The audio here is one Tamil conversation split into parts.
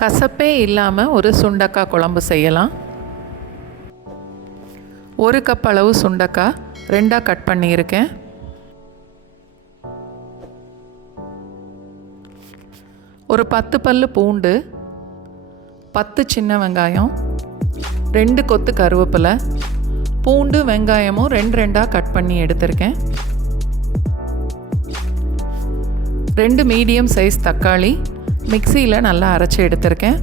கசப்பே இல்லாமல் ஒரு சுண்டக்காய் குழம்பு செய்யலாம். 1 கப் அளவு சுண்டக்காய் 2ஆக கட் பண்ணியிருக்கேன். ஒரு 10 பல்லு பூண்டு, 10 சின்ன வெங்காயம், 2 கொத்து கருவேப்பிலை, பூண்டு வெங்காயமும் 2ஆக கட் பண்ணி எடுத்திருக்கேன். 2 மீடியம் சைஸ் தக்காளி மிக்சியில் நல்லா அரைச்சி எடுத்திருக்கேன்.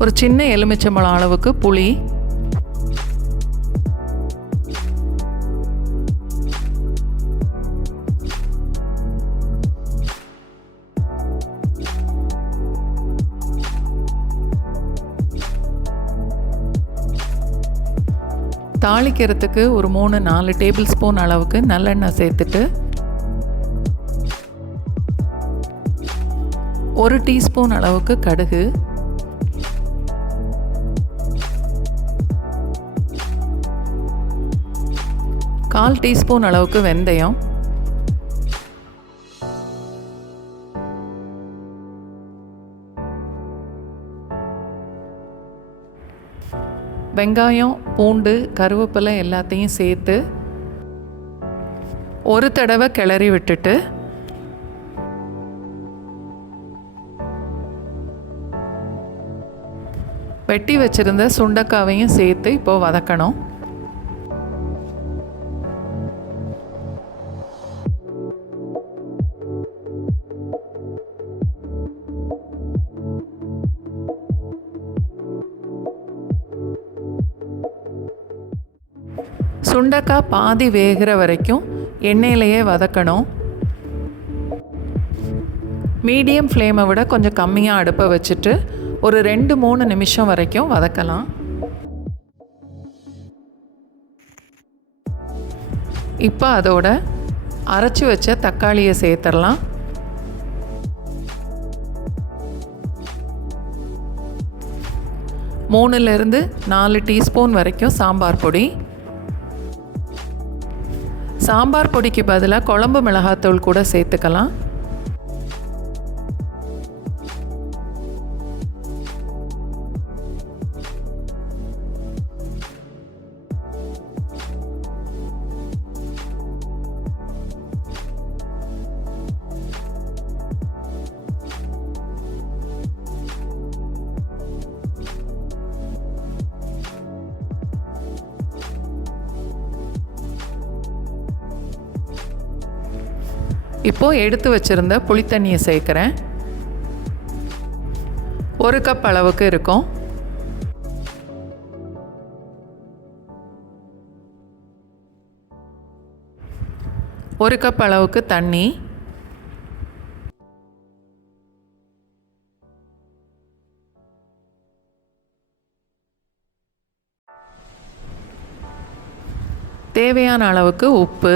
ஒரு சின்ன எலுமிச்சம்பழம் அளவுக்கு புளி, தாளிக்கிறதுக்கு ஒரு 3-4 டேபிள் ஸ்பூன் அளவுக்கு நல்லெண்ணெய் சேர்த்துட்டு 1 டீஸ்பூன் அளவுக்கு கடுகு, 1/4 டீஸ்பூன் அளவுக்கு வெந்தயம், வெங்காயம் பூண்டு கருவேப்பிலை எல்லாத்தையும் சேர்த்து ஒரு தடவை கிளறி விட்டுட்டு வெட்டி வச்சுருந்த சுண்டக்காவையும் சேர்த்து இப்போது வதக்கணும். சுண்டக்காய் பாதி வேகிற வரைக்கும் எண்ணெயிலையே வதக்கணும். மீடியம் ஃப்ளேமை விட கொஞ்சம் கம்மியாக அடுப்பை வச்சுட்டு ஒரு 2-3 நிமிஷம் வரைக்கும் வதக்கலாம். இப்போ அதோட அரைச்சி வச்ச தக்காளியை சேர்த்துடலாம். மூணுலேருந்து 4 டீஸ்பூன் வரைக்கும் சாம்பார் பொடி. சாம்பார் பொடிக்கு பதிலாக குழம்பு மிளகாத்தூள் கூட சேர்த்துக்கலாம். இப்போது எடுத்து வச்சுருந்த புளித்தண்ணியை சேர்க்குறேன். 1 கப் அளவுக்கு இருக்கும். ஒரு கப் அளவுக்கு தண்ணி, தேவையான அளவுக்கு உப்பு,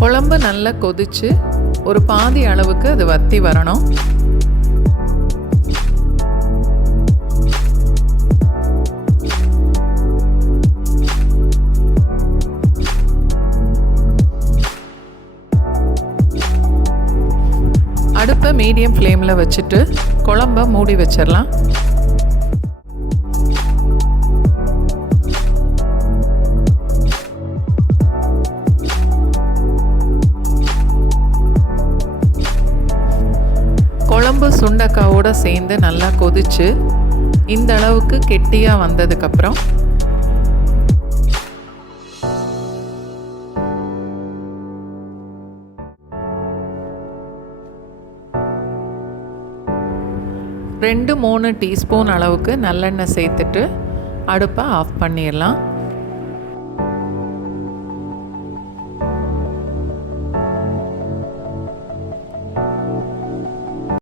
குழம்பு நல்லா கொதிச்சு ஒரு பாதி அளவுக்கு அது வத்தி வரணும். அடுப்பை மீடியம் ஃப்ளேமில் வச்சுட்டு குழம்ப மூடி வச்சிடலாம். குழம்பு சுண்டக்காவோடு சேர்ந்து நல்லா கொதிச்சு இந்த அளவுக்கு கெட்டியாக வந்ததுக்கப்புறம் ரெண்டு 3 டீஸ்பூன் அளவுக்கு நல்லெண்ணெய் சேர்த்துட்டு அடுப்பை ஆஃப் பண்ணிடலாம்.